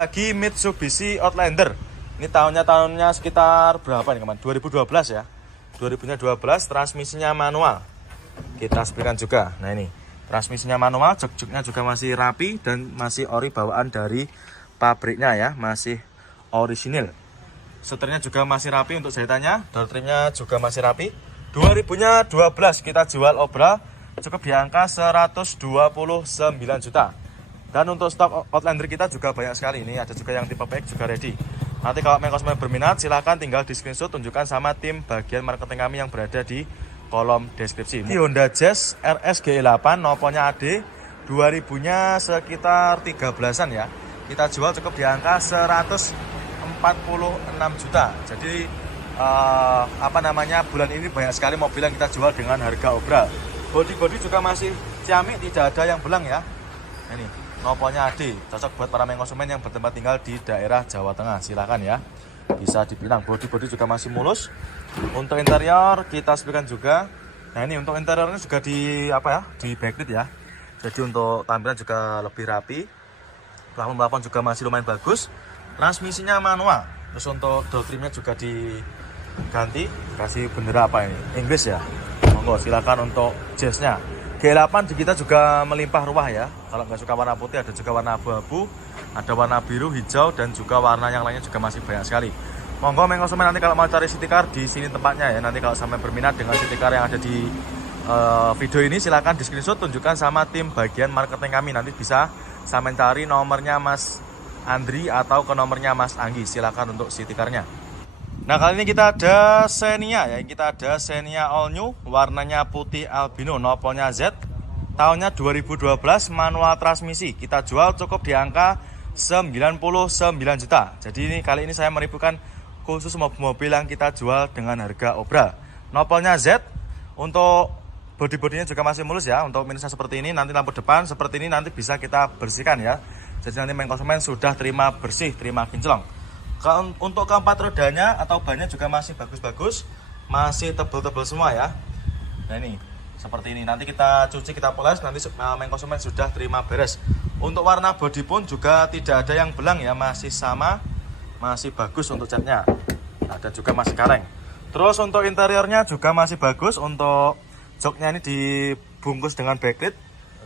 Lagi Mitsubishi Outlander. Ini tahunnya sekitar berapa nih teman? 2012 ya. 2012, transmisinya manual. Kita sepikan juga. Nah ini, transmisinya manual, jok-joknya juga masih rapi dan masih ori bawaan dari pabriknya ya, masih orisinil. Setirnya juga masih rapi untuk jahitannya, door trimnya juga masih rapi. 2012 kita jual obral cukup di angka 129 juta. Dan untuk stok Outlander kita juga banyak sekali. Ini ada juga yang tipe PX juga ready. Nanti kalau konsumen berminat silahkan tinggal di screenshot, tunjukkan sama tim bagian marketing kami yang berada di kolom deskripsi. Ini Honda Jazz RS GE8, noponya AD, 2000-nya sekitar 13-an ya. Kita jual cukup di angka 146 juta. Jadi bulan ini banyak sekali mobil yang kita jual dengan harga obral. Bodi-bodi juga masih ciamik, tidak ada yang belang ya. Ini noponya AD, cocok buat para konsumen yang bertempat tinggal di daerah Jawa Tengah. Silahkan ya, bisa dipilih. Bodi-bodi juga masih mulus. Untuk interior kita sepikan juga. Nah ini untuk interiornya juga di backlit ya. Jadi untuk tampilan juga lebih rapi. Plafon juga masih lumayan bagus. Transmisinya manual. Terus untuk door trimnya juga diganti, kasih bendera ini? Inggris ya. Monggo silakan untuk Jazz-nya. G8 di kita juga melimpah ruah ya. Kalau nggak suka warna putih, ada juga warna abu-abu, ada warna biru, hijau, dan juga warna yang lainnya juga masih banyak sekali. Monggo konsumen nanti kalau mau cari city car, di sini tempatnya ya. Nanti kalau sampai berminat dengan city car yang ada di video ini, silahkan di screenshot, tunjukkan sama tim bagian marketing kami. Nanti bisa sampai cari nomornya Mas Andri atau ke nomornya Mas Anggi. Silahkan untuk city car-nya. Nah kali ini kita ada Xenia ya, kita ada Xenia all new, warnanya putih albino, noponya Z, tahunnya 2012, manual transmisi. Kita jual cukup di angka 99 juta. Jadi kali ini saya meribukan khusus mobil-mobil yang kita jual dengan harga obral. Nopolnya Z, untuk bodi-bodinya juga masih mulus ya. Untuk minusnya seperti ini, nanti lampu depan seperti ini nanti bisa kita bersihkan ya. Jadi nanti konsumen sudah terima bersih, terima kinclong. Untuk keempat rodanya atau bannya juga masih bagus-bagus, masih tebal-tebal semua ya. Nah ini seperti ini, nanti kita cuci, kita poles, nanti konsumen sudah terima beres. Untuk warna bodi pun juga tidak ada yang belang ya, masih sama, masih bagus untuk catnya. Ada juga masih kaleng. Terus untuk interiornya juga masih bagus. Untuk joknya ini dibungkus dengan backlit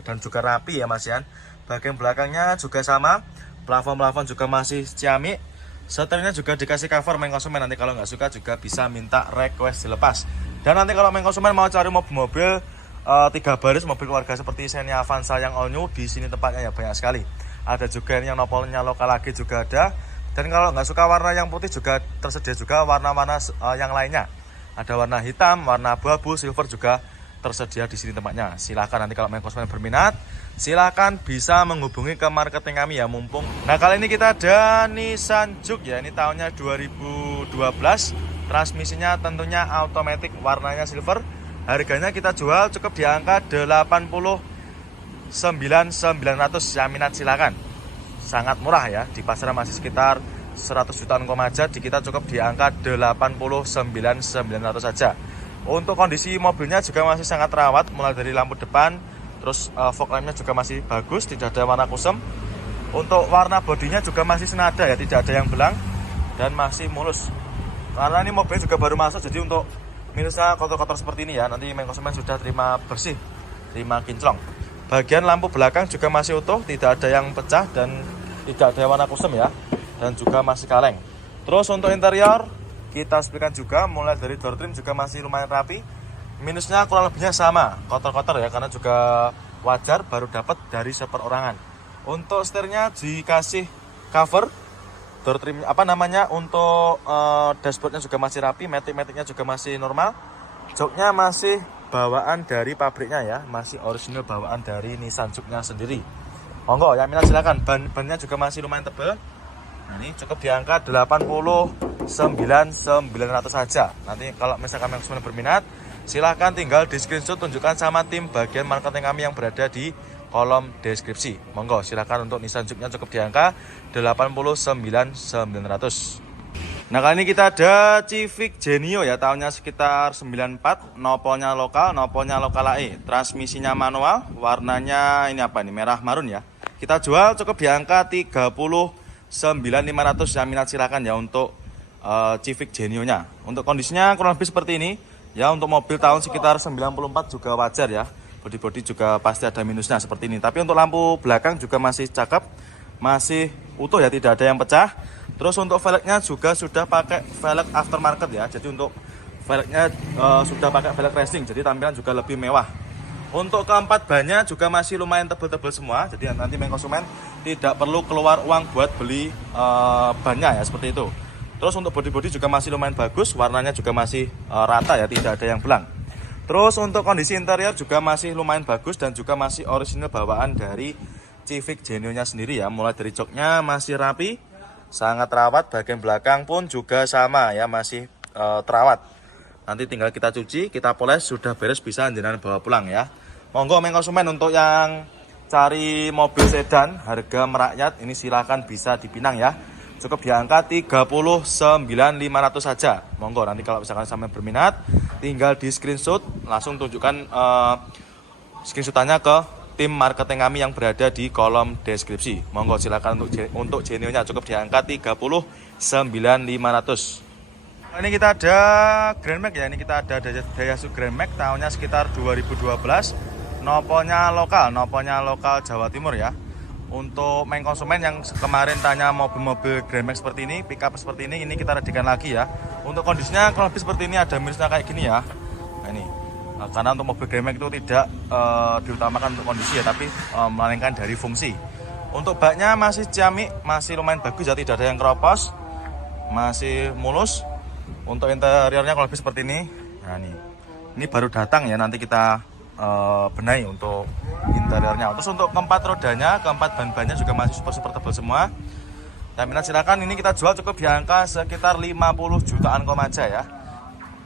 dan juga rapi ya Mas Yan. Bagian belakangnya juga sama, plafon juga masih ciamik. Setirnya juga dikasih cover konsumen, nanti kalau nggak suka juga bisa minta request dilepas. Dan nanti kalau konsumen mau cari mobil-mobil 3 baris, mobil keluarga seperti Xenia Avanza yang all new, di sini tempatnya ya banyak sekali. Ada juga yang nopolnya lokal lagi juga ada. Dan kalau nggak suka warna yang putih juga tersedia juga warna-warna yang lainnya. Ada warna hitam, warna abu-abu, silver juga tersedia di sini tempatnya. Silahkan nanti kalau konsumen berminat, silahkan bisa menghubungi ke marketing kami ya mumpung. Nah kali ini kita ada Nissan Juke ya, ini tahunnya 2012, transmisinya tentunya automatic, warnanya silver. Harganya kita jual cukup di angka 89.900, ya minat silakan. Sangat murah ya, di pasaran masih sekitar 100 jutaan aja, di kita cukup di angka 89.900 saja. Untuk kondisi mobilnya juga masih sangat rawat, mulai dari lampu depan, terus fog lampnya juga masih bagus, tidak ada warna kusam. Untuk warna bodinya juga masih senada ya, tidak ada yang belang dan masih mulus. Karena ini mobil juga baru masuk, jadi untuk minusnya kotor-kotor seperti ini ya, nanti konsumen sudah terima bersih, terima kinclong. Bagian lampu belakang juga masih utuh, tidak ada yang pecah dan tidak ada warna kusam ya, dan juga masih kaleng. Terus untuk interior kita sepikan juga, mulai dari door trim juga masih lumayan rapi. Minusnya kurang lebihnya sama, kotor-kotor ya, karena juga wajar baru dapat dari seperorangan. Untuk setirnya dikasih cover, door trim untuk dashboardnya juga masih rapi, matic-maticnya juga masih normal. Joknya masih bawaan dari pabriknya ya, masih original bawaan dari Nissan Juke-nya sendiri. Monggo ya minat silakan. Bannya juga masih lumayan tebal. Nah ini cukup di angka 89.900 saja. Nanti kalau misalkan konsumen berminat, silahkan tinggal di screenshot, tunjukkan sama tim bagian marketing kami yang berada di kolom deskripsi. Monggo silahkan. Untuk Nissan Juke-nya cukup di angka 89.900. Nah kali ini kita ada Civic Genio ya, tahunnya sekitar 94, nopolnya lokal AE, transmisinya manual, warnanya ini merah marun ya. Kita jual cukup di angka 39 9.500 ya minat, silakan ya untuk Civic Genio-nya. Untuk kondisinya kurang lebih seperti ini ya. Untuk mobil tahun sekitar 94 juga wajar ya. Bodi-bodi juga pasti ada minusnya seperti ini. Tapi untuk lampu belakang juga masih cakep, masih utuh ya, tidak ada yang pecah. Terus untuk velgnya juga sudah pakai velg aftermarket ya. Jadi untuk velgnya sudah pakai velg racing, jadi tampilan juga lebih mewah. Untuk keempat bannya juga masih lumayan tebal-tebal semua, jadi nanti konsumen tidak perlu keluar uang buat beli bannya ya, seperti itu. Terus untuk bodi-bodi juga masih lumayan bagus, warnanya juga masih rata ya, tidak ada yang belang. Terus untuk kondisi interior juga masih lumayan bagus dan juga masih orisinal bawaan dari Civic Genio-nya sendiri ya. Mulai dari joknya masih rapi, sangat terawat, bagian belakang pun juga sama ya, masih terawat. Nanti tinggal kita cuci, kita poles, sudah beres, bisa jenengan bawa pulang ya. Monggo konsumen untuk yang cari mobil sedan harga merakyat ini silahkan bisa dipinang ya. Cukup di angka 39.500 saja. Monggo nanti kalau misalkan sampai berminat, tinggal di screenshot, langsung tunjukkan screenshotannya ke tim marketing kami yang berada di kolom deskripsi. Monggo silakan untuk Genio-nya cukup di angka 39.500. Ini kita ada Grand Max ya, ini kita ada Daihatsu Grand Max tahunnya sekitar 2012. Noponya lokal Jawa Timur ya. Untuk konsumen yang kemarin tanya mobil-mobil Grand Max seperti ini, pickup seperti ini kita readikan lagi ya. Untuk kondisinya kurang lebih seperti ini, ada minusnya kayak gini ya. Nah ini, karena untuk mobil Grand Max itu tidak diutamakan untuk kondisi ya, tapi melainkan dari fungsi. Untuk baknya masih ciamik, masih lumayan bagus ya, tidak ada yang keropos, masih mulus. Untuk interiornya kurang lebih seperti ini. Nah ini baru datang ya, nanti kita benahi untuk interiornya. Terus untuk keempat rodanya, keempat ban-bannya juga masih super tebal semua. Dan minat silakan, ini kita jual cukup di angka sekitar 50 jutaan aja ya.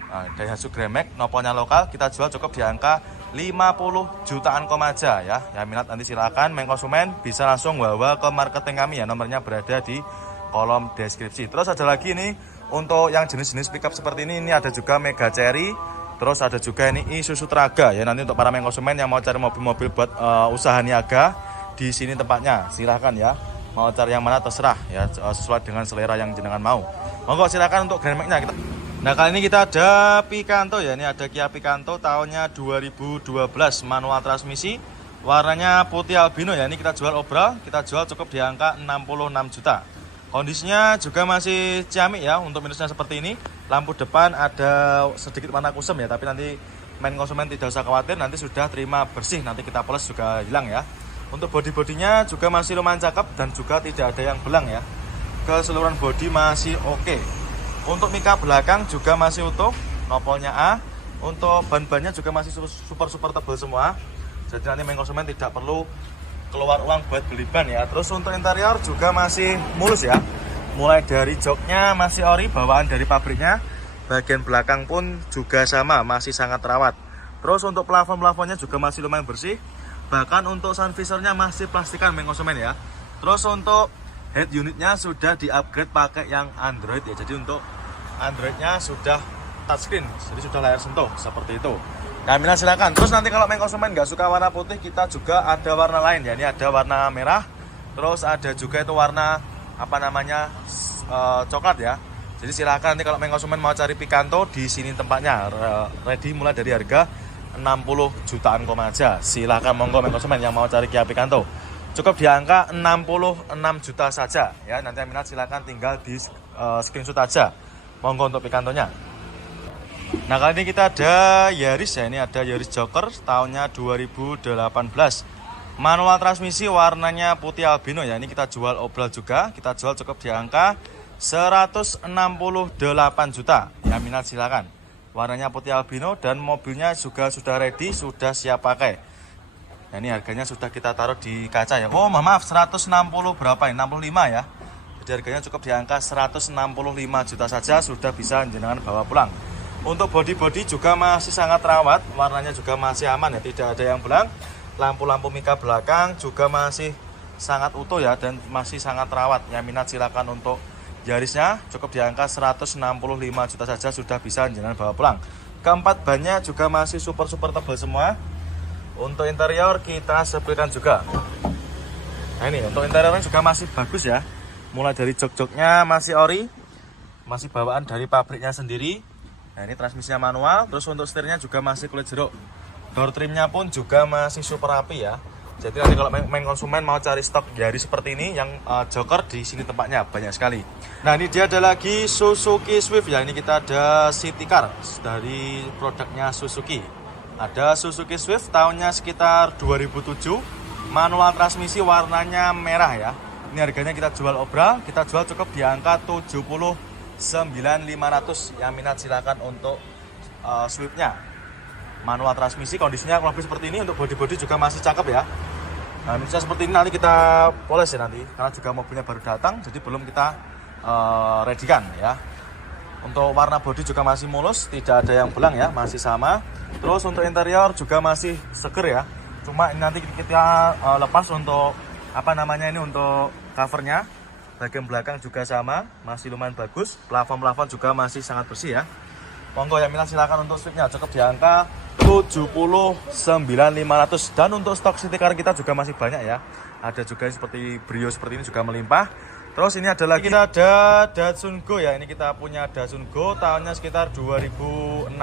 Nah, Daihatsu Grand Max noponya lokal kita jual cukup di angka 50 jutaan aja ya. Ya minat nanti silakan konsumen bisa langsung bawa ke marketing kami ya, nomornya berada di kolom deskripsi. Terus ada lagi nih untuk yang jenis-jenis pickup seperti ini ada juga Mega Cherry. Terus ada juga ini Isuzu Traga ya, nanti untuk para konsumen yang mau cari mobil-mobil buat usaha niaga, di sini tempatnya. Silahkan ya, mau cari yang mana terserah ya, sesuai dengan selera yang jenengan mau. Monggo silakan untuk Grand Max-nya. Nah kali ini kita ada Picanto ya, ini ada Kia Picanto tahunnya 2012, manual transmisi, warnanya putih albino ya. Ini kita jual obral, kita jual cukup di angka 66 juta. Kondisinya juga masih ciamik ya. Untuk minusnya seperti ini, lampu depan ada sedikit warna kusam ya, tapi nanti konsumen tidak usah khawatir, nanti sudah terima bersih, nanti kita poles juga hilang ya. Untuk bodi-bodinya juga masih lumayan cakep dan juga tidak ada yang belang ya. Keseluruhan bodi masih oke. Untuk mika belakang juga masih utuh, nopolnya A. Untuk ban-bannya juga masih super tebal semua, jadi nanti konsumen tidak perlu keluar uang buat beli ban ya. Terus untuk interior juga masih mulus ya. Mulai dari joknya masih ori, bawaan dari pabriknya. Bagian belakang pun juga sama, masih sangat terawat. Terus untuk plafon-plafonnya juga masih lumayan bersih. Bahkan untuk sun visornya masih plastikan konsumen ya. Terus untuk head unitnya sudah di-upgrade pakai yang Android ya. Jadi untuk Androidnya sudah touchscreen, jadi sudah layar sentuh seperti itu. Nah, silakan. Terus nanti kalau konsumen nggak suka warna putih, kita juga ada warna lain ya. Ini ada warna merah, terus ada juga itu warna coklat ya. Jadi silakan nanti kalau konsumen mau cari Picanto, di sini tempatnya ready mulai dari harga 60 jutaan aja. Silakan monggo konsumen yang mau cari Kia Picanto. Cukup di angka 66 juta saja ya. Nanti minat silakan tinggal di screenshot aja. Monggo untuk Picantonya. Nah kali ini kita ada Yaris ya, ini ada Yaris Joker tahunnya 2018, manual transmisi, warnanya putih albino ya. Ini kita jual obral juga, kita jual cukup di angka 168 juta ya. Minat silakan, warnanya putih albino dan mobilnya juga sudah ready, sudah siap pakai. Nah, ini harganya sudah kita taruh di kaca ya. Oh maaf, 160 berapa ya, 65 ya. Jadi harganya cukup di angka 165 juta saja, sudah bisa jenengan bawa pulang. Untuk bodi-bodi juga masih sangat terawat, warnanya juga masih aman ya, tidak ada yang belang. Lampu-lampu mika belakang juga masih sangat utuh ya, dan masih sangat terawat. Yang minat silakan untuk Yarisnya, cukup di angka 165 juta saja, sudah bisa jenengan bawa pulang. Keempat bannya juga masih super tebal semua. Untuk interior kita sebutkan juga. Nah ini untuk interiornya juga masih bagus ya. Mulai dari jok-joknya masih ori, masih bawaan dari pabriknya sendiri. Nah ini transmisinya manual. Terus untuk setirnya juga masih kulit jeruk. Door trimnya pun juga masih super rapi ya. Jadi nanti kalau main konsumen mau cari stok Giari seperti ini yang joker, di sini tempatnya banyak sekali. Nah ini dia ada lagi Suzuki Swift ya. Ini kita ada city car dari produknya Suzuki. Ada Suzuki Swift tahunnya sekitar 2007. Manual transmisi warnanya merah ya. Ini harganya kita jual obral, kita jual cukup di angka 79.500. Yang minat silakan untuk Swiftnya. Manual transmisi kondisinya kurang lebih seperti ini. Untuk bodi-bodi juga masih cakep ya. Nah misalnya seperti ini nanti kita poles ya nanti, karena juga mobilnya baru datang, jadi belum kita readykan ya. Untuk warna bodi juga masih mulus, tidak ada yang belang ya, masih sama. Terus untuk interior juga masih seger ya. Cuma ini nanti kita lepas untuk apa namanya ini, untuk covernya. Bagian belakang juga sama, masih lumayan bagus. Plafon juga masih sangat bersih ya. Monggo yang minat silakan untuk Swiftnya, cukup di angka 79.500. Dan untuk stok city car kita juga masih banyak ya. Ada juga seperti Brio seperti ini juga melimpah. Terus ini ada lagi, kita ada Datsun Go ya. Ini kita punya Datsun Go tahunnya sekitar 2016.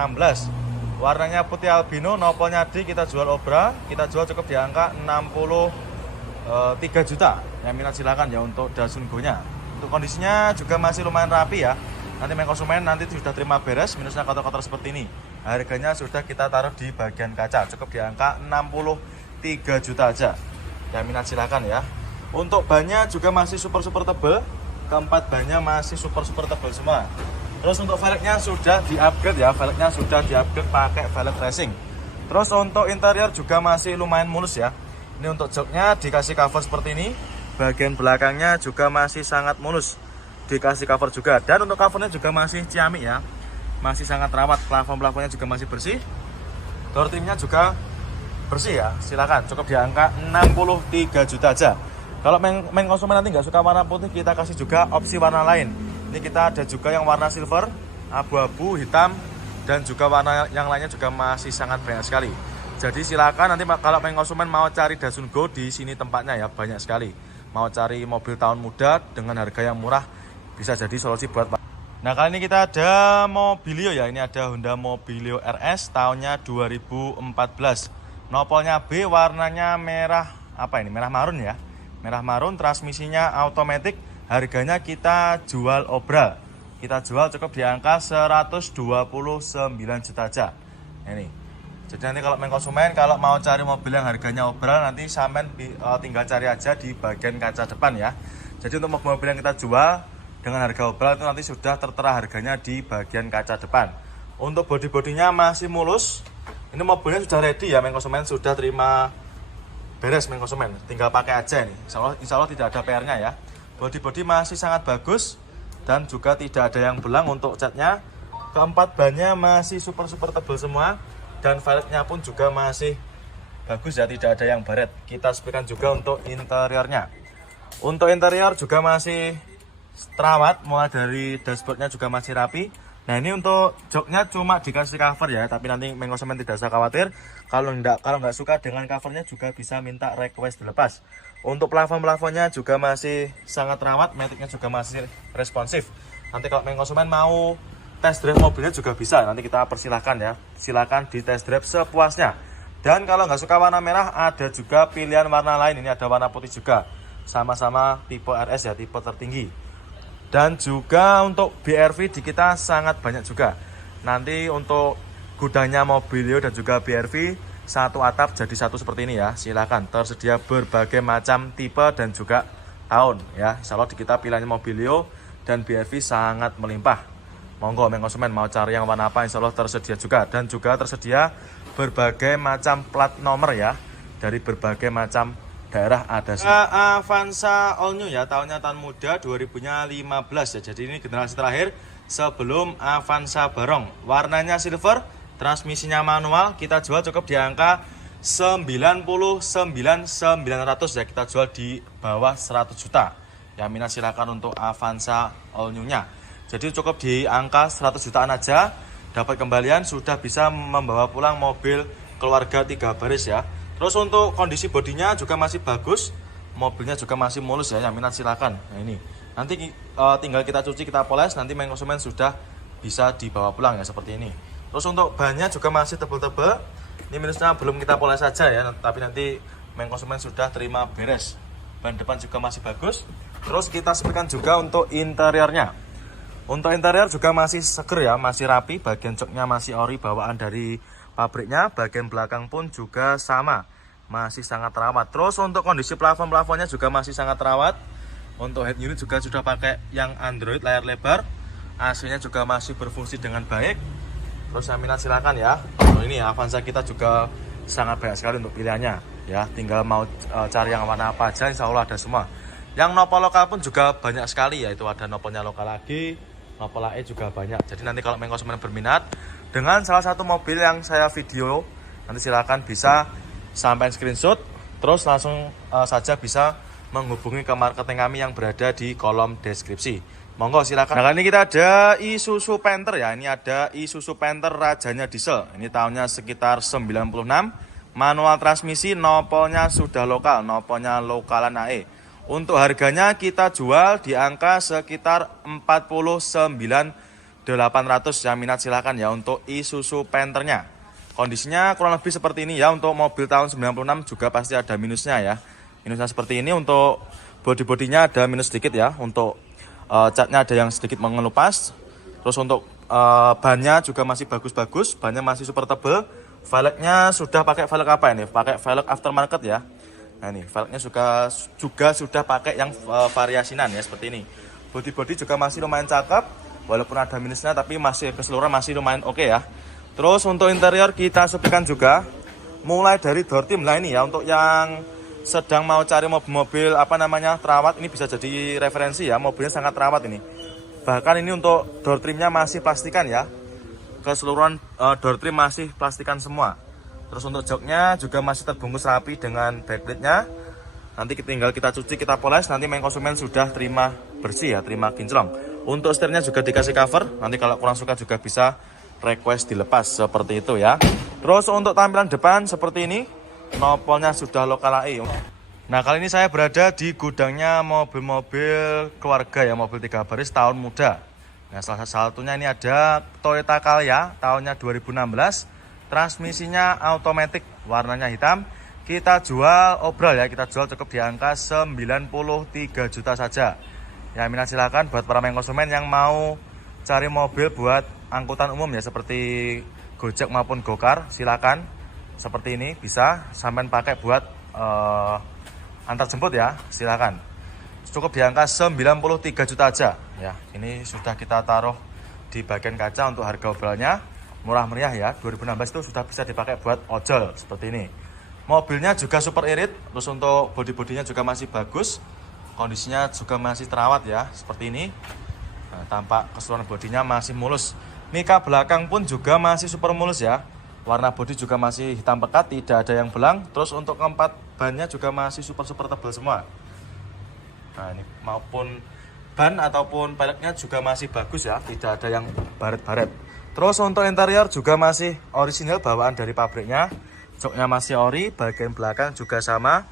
Warnanya putih albino, nopolnya D, kita jual obra. Kita jual cukup di angka 63 juta. Yang minat silakan ya untuk Datsun Go-nya. Untuk kondisinya juga masih lumayan rapi ya. Nanti main konsumen nanti sudah terima beres, minusnya kotor-kotor seperti ini. Harganya sudah kita taruh di bagian kaca, cukup di angka 63 juta aja. Yang minat silakan ya. Untuk bannya juga masih super tebal. Keempat bannya masih super tebal semua. Terus untuk velgnya sudah di-upgrade ya, velgnya sudah di-upgrade pakai velg racing. Terus untuk interior juga masih lumayan mulus ya. Ini untuk joknya dikasih cover seperti ini. Bagian belakangnya juga masih sangat mulus, dikasih cover juga. Dan untuk covernya juga masih ciamik ya, masih sangat rawat. Plafon-plafonnya juga masih bersih. Door trimnya juga bersih ya. Silakan, cukup di angka 63 juta aja. Kalau main konsumen nanti nggak suka warna putih, kita kasih juga opsi warna lain. Ini kita ada juga yang warna silver, abu-abu, hitam, dan juga warna yang lainnya juga masih sangat banyak sekali. Jadi silakan nanti kalau main konsumen mau cari Datsun Go, di sini tempatnya ya, banyak sekali. Mau cari mobil tahun muda dengan harga yang murah, bisa jadi solusi buat. Nah kali ini kita ada Mobilio ya. Ini ada Honda Mobilio RS tahunnya 2014. Nopolnya B, warnanya merah, apa ini, merah marun ya. Merah marun, transmisinya automatic. Harganya kita jual obral, kita jual cukup di angka 129 juta aja. Ini jadi nanti kalau main konsumen, kalau mau cari mobil yang harganya obral, nanti sampean tinggal cari aja di bagian kaca depan ya. Jadi untuk mobil yang kita jual dengan harga obral itu nanti sudah tertera harganya di bagian kaca depan. Untuk bodi-bodinya masih mulus. Ini mobilnya sudah ready ya, main konsumen sudah terima beres main konsumen. Tinggal pakai aja nih. Insya Allah tidak ada PR-nya ya. Bodi-bodi masih sangat bagus dan juga tidak ada yang belang untuk catnya. Keempat bannya masih super tebal semua. Dan velgnya pun juga masih bagus ya, tidak ada yang baret. Kita sepikan juga untuk interiornya. Untuk interior juga masih terawat, mulai dari dashboardnya juga masih rapi. Nah ini untuk joknya cuma dikasih cover ya, tapi nanti main konsumen tidak usah khawatir. Kalau nggak suka dengan covernya juga bisa minta request dilepas. Untuk plafon-plafonnya juga masih sangat terawat, maticnya juga masih responsif. Nanti kalau main konsumen mau test drive mobilnya juga bisa, nanti kita persilahkan ya. Silakan di test drive sepuasnya. Dan kalau nggak suka warna merah, ada juga pilihan warna lain. Ini ada warna putih juga, sama-sama tipe RS ya, tipe tertinggi. Dan juga untuk BRV di kita sangat banyak juga. Nanti untuk gudangnya Mobilio dan juga BRV satu atap jadi satu seperti ini ya. Silakan, tersedia berbagai macam tipe dan juga tahun ya. Insya Allah di kita pilihannya Mobilio dan BRV sangat melimpah. Monggo main konsumen mau cari yang warna apa, insya Allah tersedia juga. Dan juga tersedia berbagai macam plat nomor ya, dari berbagai macam daerah ada. Avanza All New ya, tahunnya tahun muda 2015 ya. Jadi ini generasi terakhir sebelum Avanza Barong. Warnanya silver, transmisinya manual, kita jual cukup di angka 99.900 ya. Kita jual di bawah 100 juta. Yang minat silakan untuk Avanza All New-nya. Jadi cukup di angka 100 jutaan aja, dapat kembalian, sudah bisa membawa pulang mobil keluarga 3 baris ya. Terus untuk kondisi bodinya juga masih bagus, mobilnya juga masih mulus ya, yang minat silakan. Nah ini Nanti tinggal kita cuci, kita poles, nanti main konsumen sudah bisa dibawa pulang ya seperti ini. Terus untuk bannya juga masih tebal-tebal. Ini minusnya belum kita poles saja ya, tapi nanti main konsumen sudah terima beres. Ban depan juga masih bagus. Terus kita sepikan juga untuk interiornya. Untuk interior juga masih seger ya, masih rapi. Bagian joknya masih ori bawaan dari pabriknya. Bagian belakang pun juga sama, masih sangat terawat. Terus untuk kondisi plafon-plafonnya juga masih sangat terawat. Untuk head unit juga sudah pakai yang Android layar lebar. AC-nya juga masih berfungsi dengan baik. Terus yang minat silakan ya. Ini Avanza kita juga sangat banyak sekali untuk pilihannya ya. Tinggal mau cari yang warna apa aja, insya Allah ada semua. Yang nopol lokal pun juga banyak sekali ya. Itu ada nopolnya lokal lagi, nopol AE juga banyak. Jadi nanti kalau main konsumen berminat dengan salah satu mobil yang saya video, nanti silakan bisa sampai screenshot, terus langsung saja bisa menghubungi ke marketing kami yang berada di kolom deskripsi. Monggo silakan. Nah, kali ini kita ada Isuzu Panther ya. Ini ada Isuzu Panther rajanya diesel. Ini tahunnya sekitar 96. Manual transmisi, nopolnya sudah lokal, nopolnya lokalan AE. Untuk harganya kita jual di angka sekitar 49.800. Yang minat silakan ya untuk Isuzu Panther-nya. Kondisinya kurang lebih seperti ini ya. Untuk mobil tahun 96 juga pasti ada minusnya ya. Minusnya seperti ini. Untuk bodi-bodinya ada minus sedikit ya. Untuk catnya ada yang sedikit mengelupas. Terus untuk bannya juga masih bagus-bagus. Bannya masih super tebal. Velgnya sudah pakai velg apa ini? Pakai velg aftermarket ya. Nah ini velgnya juga sudah pakai yang variasinan ya seperti ini. Bodi-bodi juga masih lumayan cakep, walaupun ada minusnya tapi masih keseluruhan masih lumayan oke ya. Terus untuk interior kita sepikan juga, mulai dari door trim lah ini ya. Untuk yang sedang mau cari mobil apa namanya terawat, ini bisa jadi referensi ya. Mobilnya sangat terawat ini. Bahkan ini untuk door trimnya masih plastikan ya. Keseluruhan door trim masih plastikan semua. Terus untuk joknya juga masih terbungkus rapi dengan backplate-nya. Nanti tinggal kita cuci, kita poles, nanti main konsumen sudah terima bersih ya, terima kinclong. Untuk setirnya juga dikasih cover, nanti kalau kurang suka juga bisa request dilepas seperti itu ya. Terus untuk tampilan depan seperti ini, nopolnya sudah lokal AE. Nah kali ini saya berada di gudangnya mobil-mobil keluarga ya, mobil 3 baris tahun muda. Nah salah satunya ini ada Toyota Calya tahunnya 2016. Transmisinya automatic, warnanya hitam. Kita jual obral ya, kita jual cukup di angka 93 juta saja. Ya minat silakan buat para main konsumen yang mau cari mobil buat angkutan umum ya, seperti Gojek maupun Gokar, silakan. Seperti ini bisa sampai pakai buat antar jemput ya, silakan. Cukup di angka 93 juta aja ya. Ini sudah kita taruh di bagian kaca untuk harga obralnya. Murah meriah ya, 2016 itu sudah bisa dipakai buat ojol seperti ini. Mobilnya juga super irit, terus untuk bodi-bodinya juga masih bagus. Kondisinya juga masih terawat ya, seperti ini. Nah, tampak keseluruhan bodinya masih mulus. Mika belakang pun juga masih super mulus ya. Warna bodi juga masih hitam pekat, tidak ada yang belang. Terus untuk keempat bannya juga masih super tebal semua. Nah ini maupun ban ataupun peleknya juga masih bagus ya, tidak ada yang baret-baret. Terus untuk interior juga masih orisinil bawaan dari pabriknya. Joknya masih ori, bagian belakang juga sama.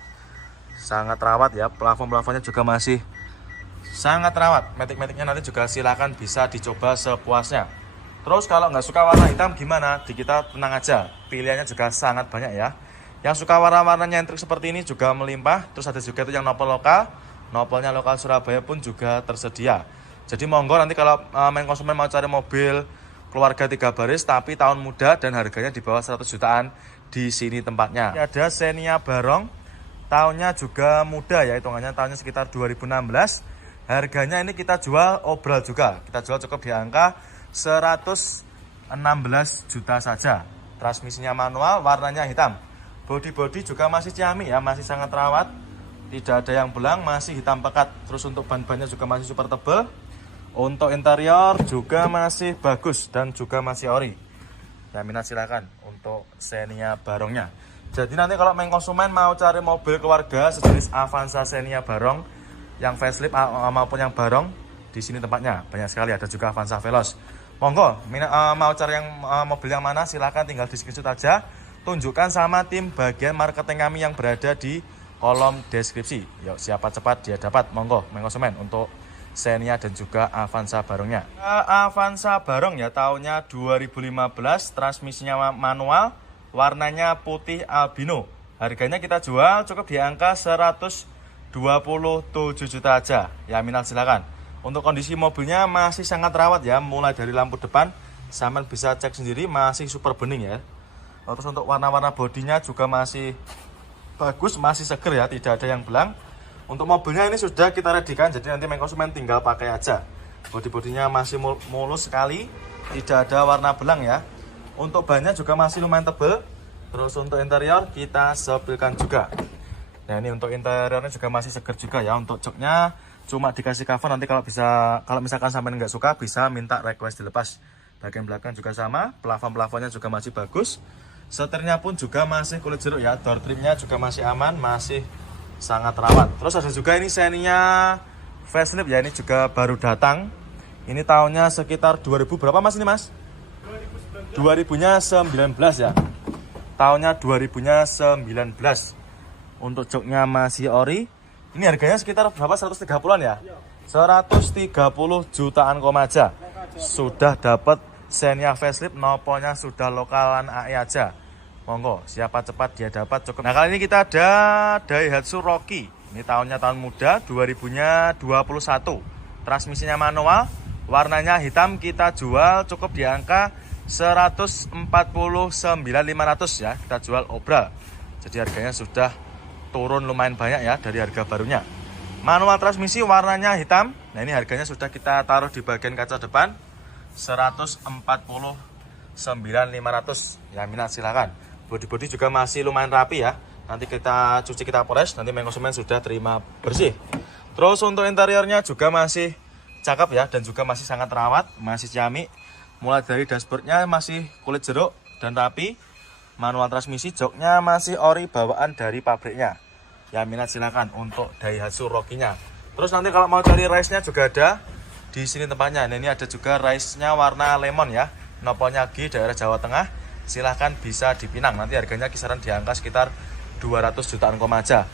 Sangat terawat ya, plafon-plafonnya juga masih sangat terawat. Matic-maticnya nanti juga silakan bisa dicoba sepuasnya. Terus kalau nggak suka warna hitam gimana? Di kita tenang aja, pilihannya juga sangat banyak ya. Yang suka warna-warna nyentrik seperti ini juga melimpah. Terus ada juga itu yang nopol lokal. Nopolnya lokal Surabaya pun juga tersedia. Jadi monggo nanti kalau main konsumen mau cari mobil keluarga 3 baris tapi tahun muda dan harganya di bawah 100 jutaan, di sini tempatnya. Ini ada Xenia Barong, tahunnya juga muda ya, hitungannya tahunnya sekitar 2016. Harganya ini kita jual obral juga, kita jual cukup di angka 116 juta saja. Transmisinya manual, warnanya hitam. Bodi-bodi juga masih ciamik ya, masih sangat terawat. Tidak ada yang belang, masih hitam pekat. Terus untuk ban-bannya juga masih super tebal. Untuk interior juga masih bagus dan juga masih ori. Ya minat silakan untuk Xenia Barongnya. Jadi nanti kalau main konsumen mau cari mobil keluarga sejenis Avanza Xenia Barong, yang facelift maupun yang Barong, di sini tempatnya banyak sekali. Ada juga Avanza Veloz. Monggo, mau cari yang mobil yang mana silakan tinggal di screenshot aja. Tunjukkan sama tim bagian marketing kami yang berada di kolom deskripsi. Yuk siapa cepat dia dapat. Monggo main konsumen untuk Xenia dan juga Avanza barongnya. Avanza barong ya, tahunnya 2015, transmisinya manual, warnanya putih albino. Harganya kita jual cukup di angka 127 juta aja. Ya minal silakan. Untuk kondisi mobilnya masih sangat rawat ya, mulai dari lampu depan, sampean bisa cek sendiri masih super bening ya. Terus untuk warna-warna bodinya juga masih bagus, masih seger ya, tidak ada yang belang. Untuk mobilnya ini sudah kita readykan, jadi nanti main konsumen tinggal pakai aja. Bodi-bodinya masih mulus sekali, tidak ada warna belang ya. Untuk bannya juga masih lumayan tebal. Terus untuk interior kita sepilkan juga. Nah ini untuk interiornya juga masih seger juga ya. Untuk joknya cuma dikasih cover, nanti kalau misalkan sampai nggak suka bisa minta request dilepas. Bagian belakang juga sama, plafon-plafonnya juga masih bagus. Setirnya pun juga masih kulit jeruk ya, door trimnya juga masih aman, masih sangat rawat. Terus ada juga ini Xenia facelift ya, ini juga baru datang. Ini tahunnya sekitar 2000 berapa mas ini mas? 2019 ya. Tahunnya 2019. Untuk joknya masih ori. Ini harganya sekitar berapa? 130-an ya? 130 jutaan aja. Sudah dapat Xenia facelift, nopolnya sudah lokalan AE aja. Monggo, siapa cepat dia dapat cukup. Nah kali ini kita ada Daihatsu Rocky. Ini tahunnya tahun muda, 2021. Transmisinya manual, warnanya hitam, kita jual cukup di angka 149.500 ya. Kita jual obral. Jadi harganya sudah turun lumayan banyak ya dari harga barunya. Manual transmisi warnanya hitam. Nah ini harganya sudah kita taruh di bagian kaca depan 149.500 ya, minat silakan. Bodi-bodi juga masih lumayan rapi ya. Nanti kita cuci, kita poles, nanti main konsumen sudah terima bersih. Terus untuk interiornya juga masih cakep ya, dan juga masih sangat rawat, masih ciamik. Mulai dari dashboardnya masih kulit jeruk dan rapi. Manual transmisi, joknya masih ori bawaan dari pabriknya. Ya minat silakan untuk Daihatsu Rocky-nya. Terus nanti kalau mau cari rice-nya juga ada di sini tempatnya. Nah, ini ada juga rice-nya warna lemon ya. Nopolnya G daerah Jawa Tengah. Silahkan bisa dipinang, nanti harganya kisaran di angka sekitar 200 jutaan aja.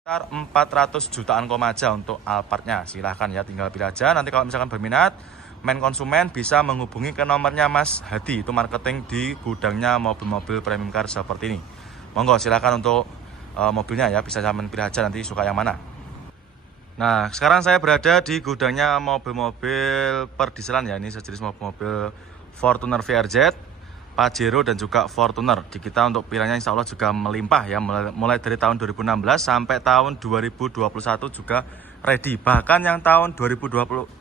Sekitar 400 jutaan aja untuk Alphardnya. Silahkan ya, tinggal pilih aja. Nanti kalau misalkan berminat, main konsumen bisa menghubungi ke nomornya Mas Hadi. Itu marketing di gudangnya mobil-mobil premium car seperti ini. Monggo silahkan untuk mobilnya ya, bisa zaman pilih aja nanti suka yang mana. Nah, sekarang saya berada di gudangnya mobil-mobil perdieselan ya. Ini sejenis mobil-mobil Fortuner VRZ, Pajero dan juga Fortuner. Di kita untuk pilihannya insya Allah juga melimpah ya. Mulai dari tahun 2016 sampai tahun 2021 juga ready. Bahkan yang tahun 2022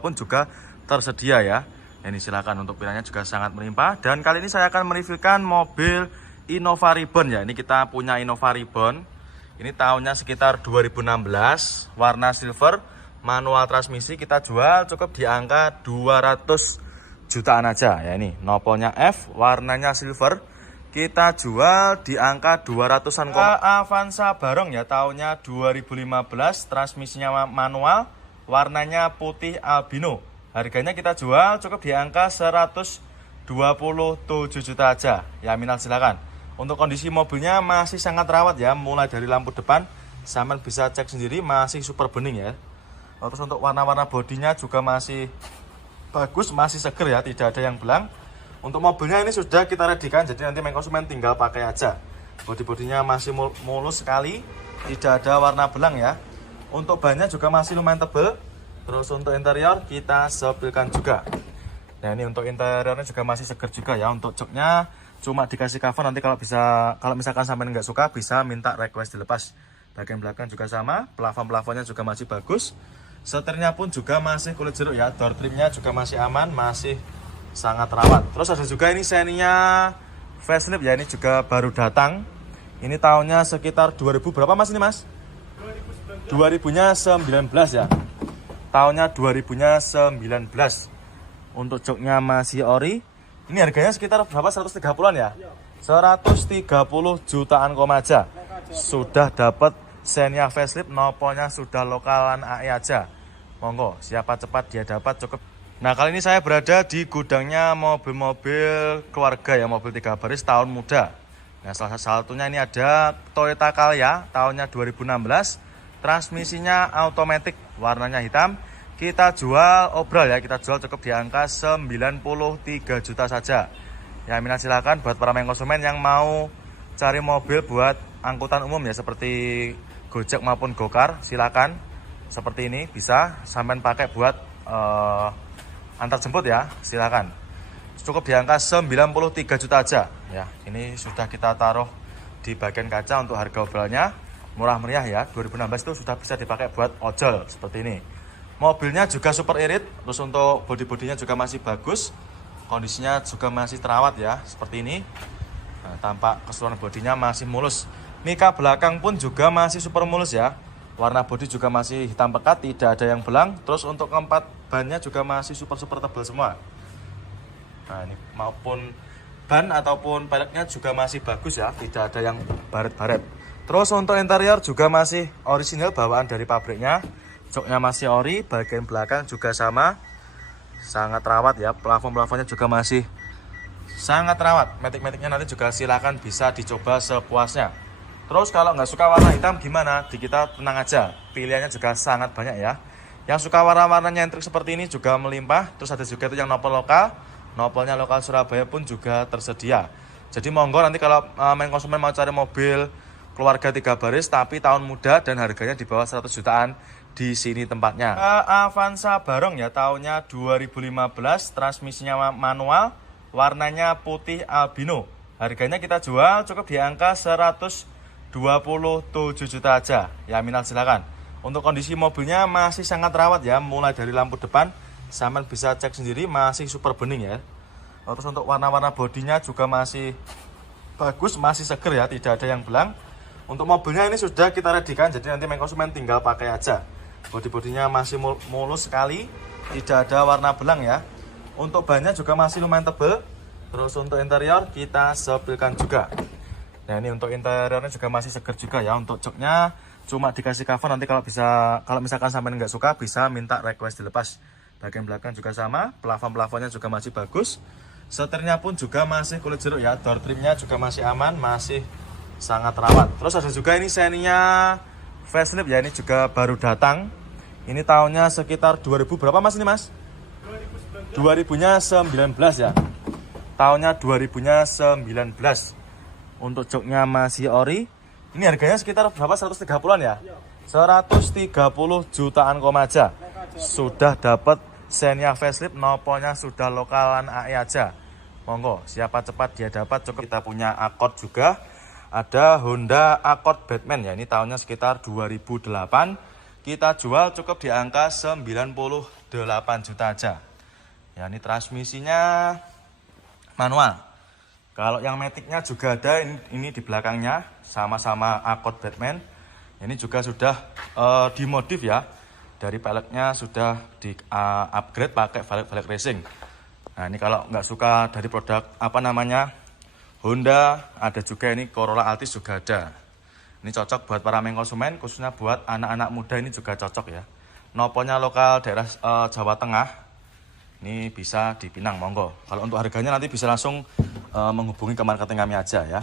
pun juga tersedia ya. Ini silakan, untuk pilihannya juga sangat melimpah. Dan kali ini saya akan mereviewkan mobil Innova Reborn ya. Ini kita punya Innova Reborn. Ini tahunnya sekitar 2016, warna silver, manual transmisi, kita jual cukup di angka 200 jutaan aja ya. Ini nopolnya F, warnanya silver, kita jual di angka 200-an. Avanza barong ya, tahunnya 2015, transmisinya manual, warnanya putih albino. Harganya kita jual cukup di angka 127 juta aja. Ya minal silakan. Untuk kondisi mobilnya masih sangat rawat ya, mulai dari lampu depan, sampean bisa cek sendiri masih super bening ya. Terus untuk warna-warna bodinya juga masih bagus, masih seger ya, tidak ada yang belang. Untuk mobilnya ini sudah kita readykan, jadi nanti main konsumen tinggal pakai aja. Bodi-bodinya masih mulus sekali, tidak ada warna belang ya. Untuk bannya juga masih lumayan tebal. Terus untuk interior kita sepilkan juga. Nah ini untuk interiornya juga masih seger juga ya. Untuk joknya cuma dikasih cover, nanti kalau misalkan sampai nggak suka bisa minta request dilepas. Bagian belakang juga sama, plafon-plafonnya juga masih bagus. Setirnya pun juga masih kulit jeruk ya, door trimnya juga masih aman, masih sangat rawat. Terus ada juga ini Xenia facelift ya, ini juga baru datang. Ini tahunnya sekitar 2000 berapa mas ini mas? 2019 ya. Tahunnya 2019. Untuk joknya masih ori. Ini harganya sekitar berapa? 130-an ya? 130 jutaan aja. Sudah dapat Xenia facelift, nopolnya sudah lokalan AE aja. Monggo, siapa cepat dia dapat cukup. Nah, kali ini saya berada di gudangnya mobil-mobil keluarga ya, mobil 3 baris tahun muda. Nah, salah satunya ini ada Toyota Calya tahunnya 2016. Transmisinya automatic, warnanya hitam. Kita jual obral ya, kita jual cukup di angka 93 juta saja. Ya minat silakan buat para konsumen yang mau cari mobil buat angkutan umum ya, seperti Gojek maupun Gokar, silakan. Seperti ini bisa sampean pakai buat antar jemput ya, silakan. Cukup di angka 93 juta aja ya. Ini sudah kita taruh di bagian kaca untuk harga obralnya. Murah meriah ya, 2016 itu sudah bisa dipakai buat ojol seperti ini. Mobilnya juga super irit, terus untuk bodi-bodinya juga masih bagus. Kondisinya juga masih terawat ya, seperti ini. Nah, tampak keseluruhan bodinya masih mulus. Mika belakang pun juga masih super mulus ya. Warna bodi juga masih hitam pekat, tidak ada yang belang. Terus untuk keempat bannya juga masih super tebal semua. Nah ini maupun ban ataupun peleknya juga masih bagus ya, tidak ada yang baret-baret. Terus untuk interior juga masih orisinil bawaan dari pabriknya. Joknya masih ori, bagian belakang juga sama, sangat rawat ya. Plafon-plafonnya juga masih sangat rawat. Metik-metiknya nanti juga silakan bisa dicoba sepuasnya. Terus kalau nggak suka warna hitam gimana? Di kita tenang aja, pilihannya juga sangat banyak ya. Yang suka warna-warna nyentrik seperti ini juga melimpah. Terus ada juga itu yang nopol lokal. Nopolnya lokal Surabaya pun juga tersedia. Jadi monggo nanti kalau konsumen mau cari mobil keluarga 3 baris tapi tahun muda dan harganya di bawah 100 jutaan, di sini tempatnya. Avanza Barong ya, tahunnya 2015, transmisinya manual, warnanya putih albino. Harganya kita jual cukup di angka 127 juta aja. Ya minat silakan. Untuk kondisi mobilnya masih sangat rawat ya, mulai dari lampu depan sampean bisa cek sendiri masih super bening ya. Terus untuk warna-warna bodinya juga masih bagus, masih seger ya, tidak ada yang belang. Untuk mobilnya ini sudah kita readykan, jadi nanti konsumen tinggal pakai aja. Bodi-bodinya masih mulus sekali, tidak ada warna belang ya. Untuk bannya juga masih lumayan tebal. Terus untuk interior kita sepilkan juga. Nah ini untuk interiornya juga masih seger juga ya. Untuk joknya cuma dikasih cover, nanti kalau misalkan sampai nggak suka bisa minta request dilepas. Bagian belakang juga sama, plafon-plafonnya juga masih bagus. Setirnya pun juga masih kulit jeruk ya. Door trimnya juga masih aman, masih sangat rawat. Terus ada juga ini seninya facelift ya, ini juga baru datang. Ini tahunnya sekitar 2000 berapa mas ini mas? 2000-nya 19 ya. Tahunnya 2000-nya 19. Untuk joknya masih ori. Ini harganya sekitar berapa? 130-an ya? 130 jutaan aja. Sudah dapat Xenia facelift, nopolnya sudah lokalan AE aja. Monggo, siapa cepat dia dapat. Cukup kita punya Accord juga. Ada Honda Accord Batman ya, ini tahunnya sekitar 2008. Kita jual cukup di angka 98 juta aja. Ya ini transmisinya manual. Kalau yang maticnya juga ada, ini di belakangnya sama-sama Accord Batman. Ini juga sudah dimodif ya. Dari peleknya sudah di upgrade pakai velg racing. Nah ini kalau nggak suka dari produk Honda, ada juga ini Corolla Altis juga ada. Ini cocok buat para konsumen, khususnya buat anak-anak muda, ini juga cocok ya. Nopolnya lokal daerah Jawa Tengah. Ini bisa di Pinang, monggo. Kalau untuk harganya nanti bisa langsung menghubungi ke marketing kami aja ya.